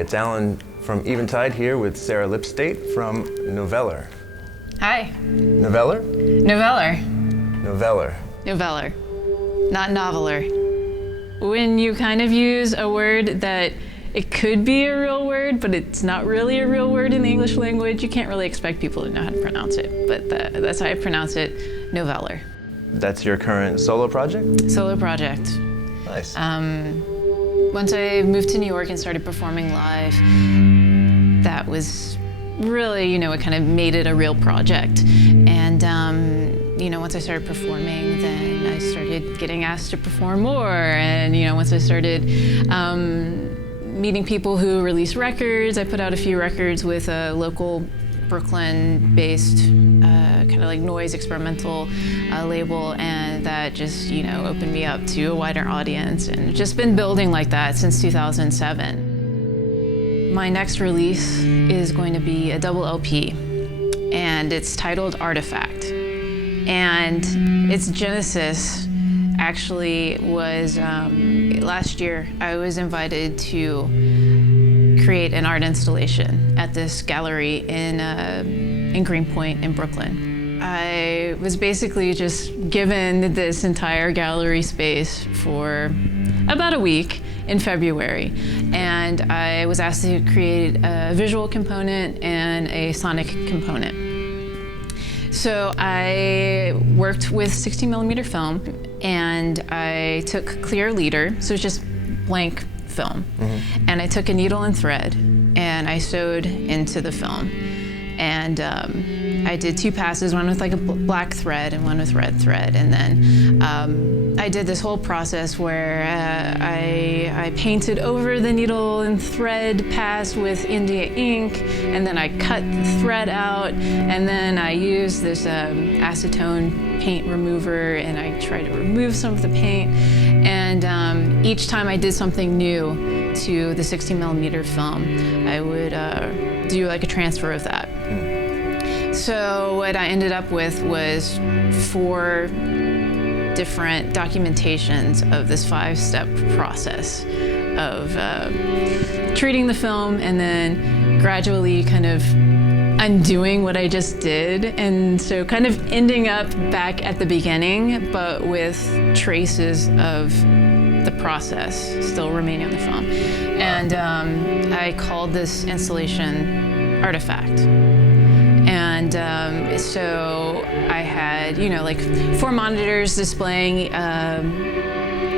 it's Alan from Eventide here with Sarah Lipstate from Noveller. Hi. Noveller? Noveller. Noveller. Noveller. Not noveller. When you kind of use a word that it could be a real word, but it's not really a real word in the English language, you can't really expect people to know how to pronounce it. But that's how I pronounce it, Noveller. That's your current solo project? Solo project. Nice. Once I moved to New York and started performing live, that was really, it kind of made it a real project. And, once I started performing, then I started getting asked to perform more. And, once I started meeting people who release records, I put out a few records with a local Brooklyn-based kind of like noise experimental label, and that just opened me up to a wider audience, and just been building like that since 2007. My next release is going to be a double LP, and it's titled Artifact. And its genesis actually was last year. I was invited to create an art installation at this gallery in Greenpoint in Brooklyn. I was basically just given this entire gallery space for about a week in February, and I was asked to create a visual component and a sonic component. So I worked with 16mm film, and I took clear leader, so it's just blank film. Mm-hmm. And I took a needle and thread, and I sewed into the film. And I did two passes, one with like a black thread and one with red thread. And then I did this whole process where I painted over the needle and thread pass with India ink, and then I cut the thread out, and then I used this acetone paint remover, and I tried to remove some of the paint. And each time I did something new to the 16mm film, I would do like a transfer of that. So what I ended up with was 4 different documentations of this 5-step process of treating the film and then gradually kind of undoing what I just did. And so kind of ending up back at the beginning, but with traces of the process still remaining on the film. And I called this installation Artifact. And so I had, like 4 monitors displaying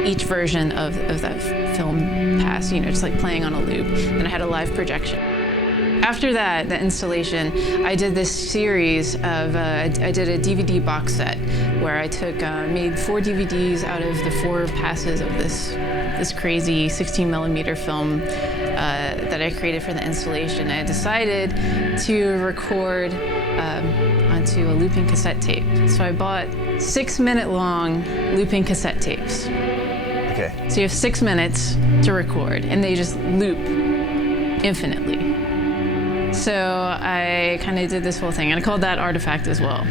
each version of that film pass, just like playing on a loop. And I had a live projection. After that, the installation, I did this series of, I did a DVD box set where I made 4 DVDs out of the 4 passes of this crazy 16mm film that I created for the installation. I decided to record onto a looping cassette tape. So I bought 6-minute long looping cassette tapes. Okay. So you have 6 minutes to record, and they just loop infinitely. So I kind of did this whole thing, and I called that Artifact as well.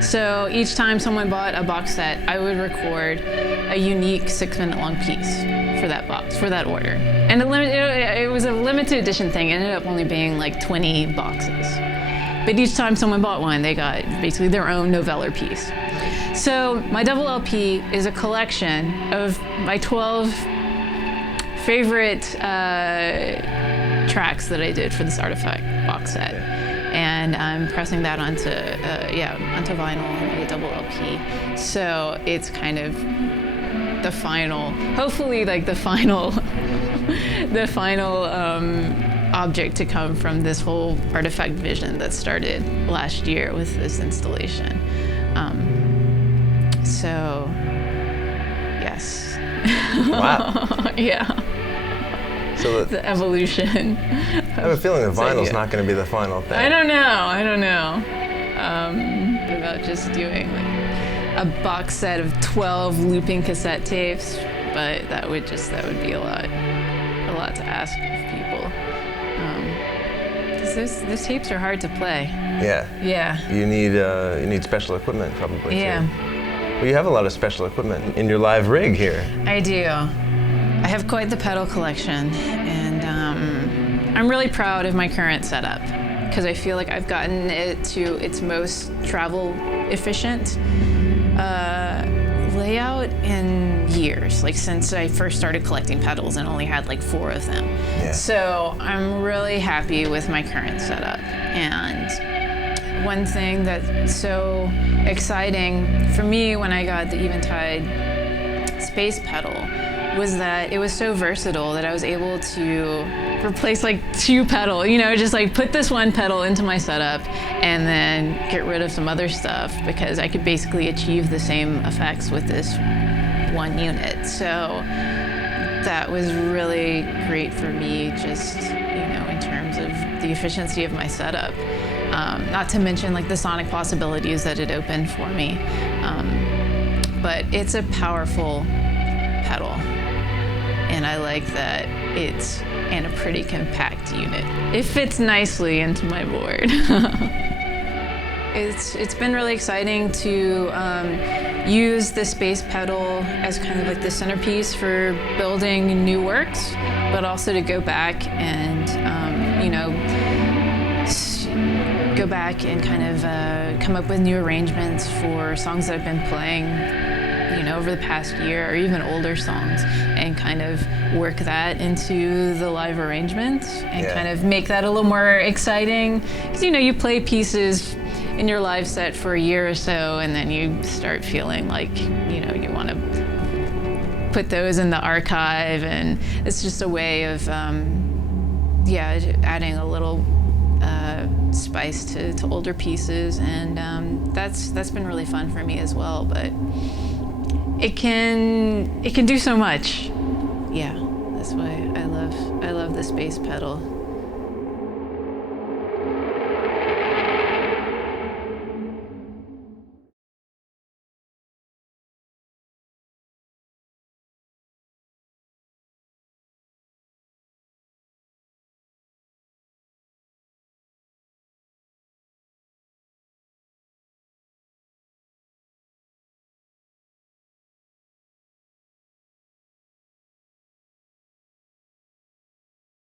So each time someone bought a box set, I would record a unique 6-minute long piece for that box, for that order. And it was a limited edition thing. It ended up only being like 20 boxes. But each time someone bought one, they got basically their own Noveller piece. So my double LP is a collection of my 12 favorite tracks that I did for this Artifact box set. And I'm pressing that onto vinyl and a double LP. So it's kind of the final, hopefully like the final, object to come from this whole Artifact vision that started last year with this installation. So, yes. Wow. Yeah. So the evolution. I have a feeling the vinyl's not going to be the final thing. I don't know. About just doing like a box set of 12 looping cassette tapes, but that would be a lot to ask of people. Because those tapes are hard to play. Yeah. Yeah. You need special equipment probably. Yeah. Too. Well, you have a lot of special equipment in your live rig here. I do. I have quite the pedal collection, and I'm really proud of my current setup because I feel like I've gotten it to its most travel efficient layout in years, like since I first started collecting pedals and only had like 4 of them. Yeah. So I'm really happy with my current setup. And one thing that's so exciting for me when I got the Eventide Space Pedal was that it was so versatile that I was able to replace like 2 pedals, you know, just like put this one pedal into my setup and then get rid of some other stuff because I could basically achieve the same effects with this one unit. So that was really great for me, just, you know, in terms of the efficiency of my setup. Not to mention like the sonic possibilities that it opened for me. But it's a powerful pedal, and I like that it's in a pretty compact unit. It fits nicely into my board. It's been really exciting to use the Space Pedal as kind of like the centerpiece for building new works, but also to go back and, you know, go back and kind of come up with new arrangements for songs that I've been playing, you know, over the past year, or even older songs, and kind of work that into the live arrangements and kind of make that a little more exciting. Because, you know, you play pieces in your live set for a year or so, and then you start feeling like, you know, you want to put those in the archive, and it's just a way of, adding a little spice to older pieces, and that's been really fun for me as well. But it can do so much. Yeah, that's why I love the Space Pedal.